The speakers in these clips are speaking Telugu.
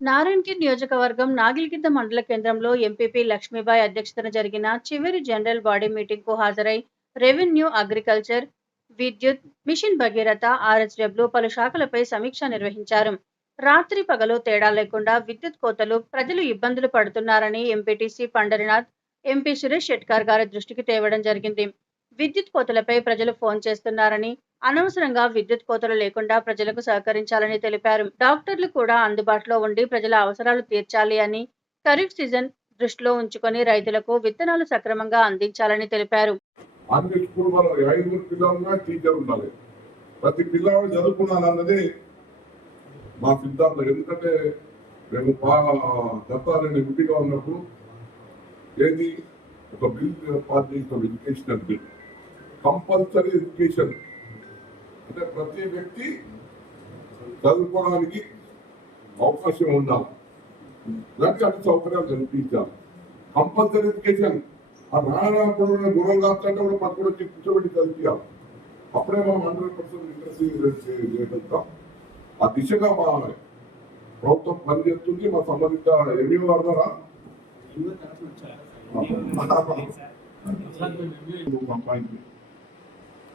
నారాయణగిరి నియోజకవర్గం నాగిల్గిద్ద మండల కేంద్రంలో ఎంపీపీ లక్ష్మీబాయి అధ్యక్షతన జరిగిన చివరి జనరల్ బాడీ మీటింగ్కు హాజరై రెవెన్యూ అగ్రికల్చర్ విద్యుత్ మిషన్ భగీరథ ఆర్ఎస్డబ్ల్యూ పలు శాఖలపై సమీక్ష నిర్వహించారు. రాత్రి పగలు తేడా లేకుండా విద్యుత్ కోతలు ప్రజలు ఇబ్బందులు పడుతున్నారని ఎంపీటీసీ పండరినాథ్ ఎంపీ సురేష్ షెట్కార్ గారి దృష్టికి తేవడం జరిగింది. విద్యుత్ కోతలపై ప్రజలు ఫోన్ చేస్తున్నారని అనవసరంగా విద్యుత్ కోతలు లేకుండా ప్రజలకు సహకరించాలని తెలిపారు. డాక్టర్లు కూడా అందుబాటులో ఉండి ప్రజల అవసరాలు తీర్చాలి అని ఖరీఫ్ సీజన్ దృష్టిలో ఉంచుకొని రైతులకు విత్తనాలు సక్రమంగా అందించాలని తెలిపారు. అన్ని స్కూల్ వాళ్ళు ఐదుగురు ప్రతి పిల్లవాడు చదువుకున్నానన్నది మా సిద్ధాంతం. ఎందుకంటే మేము బాగా గత ఎంపీగా ఉన్నప్పుడు ఏది? ఒక బిల్ పాస్ చేసిన ఎడ్యుకేషనల్ బిల్ కంపల్సరీ ఎడ్యుకేషన్. అంటే ప్రతి వ్యక్తి చదువుకోవడానికి అవకాశం ఉండాలి. దానికి అన్ని సౌకర్యాలు కల్పించాలి. కంపల్సరీ ఎడ్యుకేషన్ ఆ రానప్పుడు గుర్రం కాస్తుంటే కూడా పక్కన వచ్చి కూర్చోబెట్టి చదివించాలి. అప్పుడే మనం హండ్రెడ్ పర్సెంట్ ఇంట్రెస్ట్ చేయగలుగుతాం ఆ దిశగా మా ప్రభుత్వం పనిచేస్తుంది మా సంబంధిత ఎంఈఓ గారు ద్వారా సంపాదించింది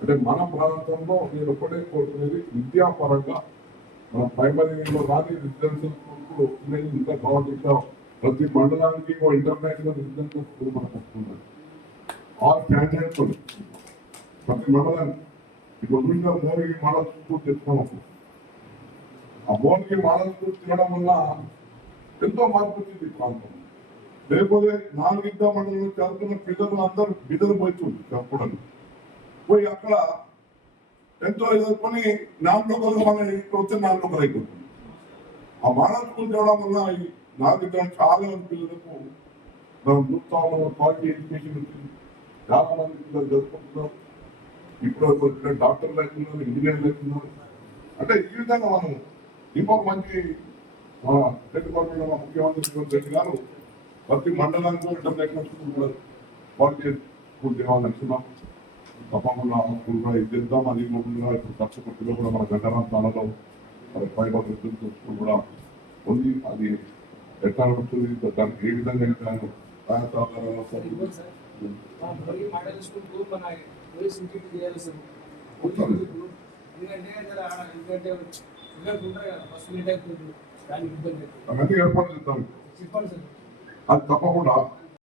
అంటే మన ప్రాంతంలో నేను ఒకటే కోరుకునేది విద్యాపరంగా. మన ప్రైమరీలో కానీ రెసిడెన్షియల్ స్కూల్ ఉన్నాయి ఇంకా గవర్నమెంట్ ప్రతి మండలానికి ఓ ఇంటర్నేషనల్ రెసిడెన్షియల్ స్కూల్ మనకు వస్తుంది ఆల్ క్యాండిడేట్స్ ప్రతి మండలానికి. ఇప్పుడు చూసిన మోరికి మోడల్ స్కూల్ తెచ్చుకోవచ్చు ఆ మోడీకి మోడల్ స్కూల్ తినడం వల్ల ఎంతో మార్పు వచ్చింది ఈ ప్రాంతం. లేకపోతే నాలుగింట మండలంలో చదువుతున్న పిల్లలు అందరూ బిడ్డలు పోతుంది చెప్పడానికి పోయి అక్కడ ఎంతో ఎదుర్కొని నాలుగు రోజులు మన ఇంటికి వచ్చి నాలుగు అయిపోతుంది ఆ మానవ స్కూల్ చేయడం వల్ల ఈ నాలుగు చాలా పిల్లలకు మనం చూస్తాము క్వాలిటీ ఎడ్యుకేషన్ వచ్చింది చాలా మంది పిల్లలు చదువుకుంటున్నారు. ఇప్పుడు డాక్టర్ లేకున్నారు ఇంజనీర్ లేకున్నారు. అంటే ఈ విధంగా మనం ఇంకొక మంచి మన గవర్నమెంట్ మన ముఖ్యమంత్రి రెడ్డి గారు ప్రతి మండలానికి ఇంటర్నేషనల్ స్కూల్ కూడా క్వాలిటీ స్కూల్ తేవాలని తప్పకుండా స్కూల్ కూడా ఇది చేద్దాం అది కాకుండా ఇప్పుడు పిల్లలు కూడా మన గంటరాం స్థానంలో మరి ఫైబర్ కూడా ఉంది. అది ఎట్లా నడుస్తుంది దానికి ఏ విధంగా ఏర్పాటు చేద్దాం. అది తప్పకుండా